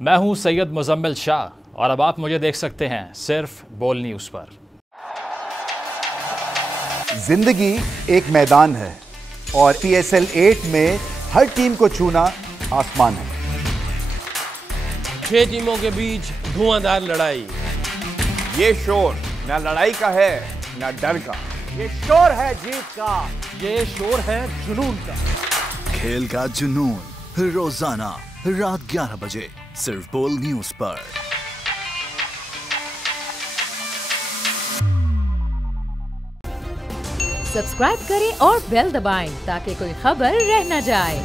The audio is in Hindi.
मैं हूं सैयद मुजम्मिल शाह और अब आप मुझे देख सकते हैं सिर्फ बोल न्यूज पर। जिंदगी एक मैदान है और PSL 8 में हर टीम को छूना आसमान है। 6 टीमों के बीच धुआंधार लड़ाई। ये शोर ना लड़ाई का है ना डर का, ये शोर है जीत का, ये शोर है जुनून का। खेल का जुनून रोजाना रात 11 बजे सिर्फ बोल न्यूज पर। सब्सक्राइब करें और बेल दबाएं ताकि कोई खबर रह न जाए।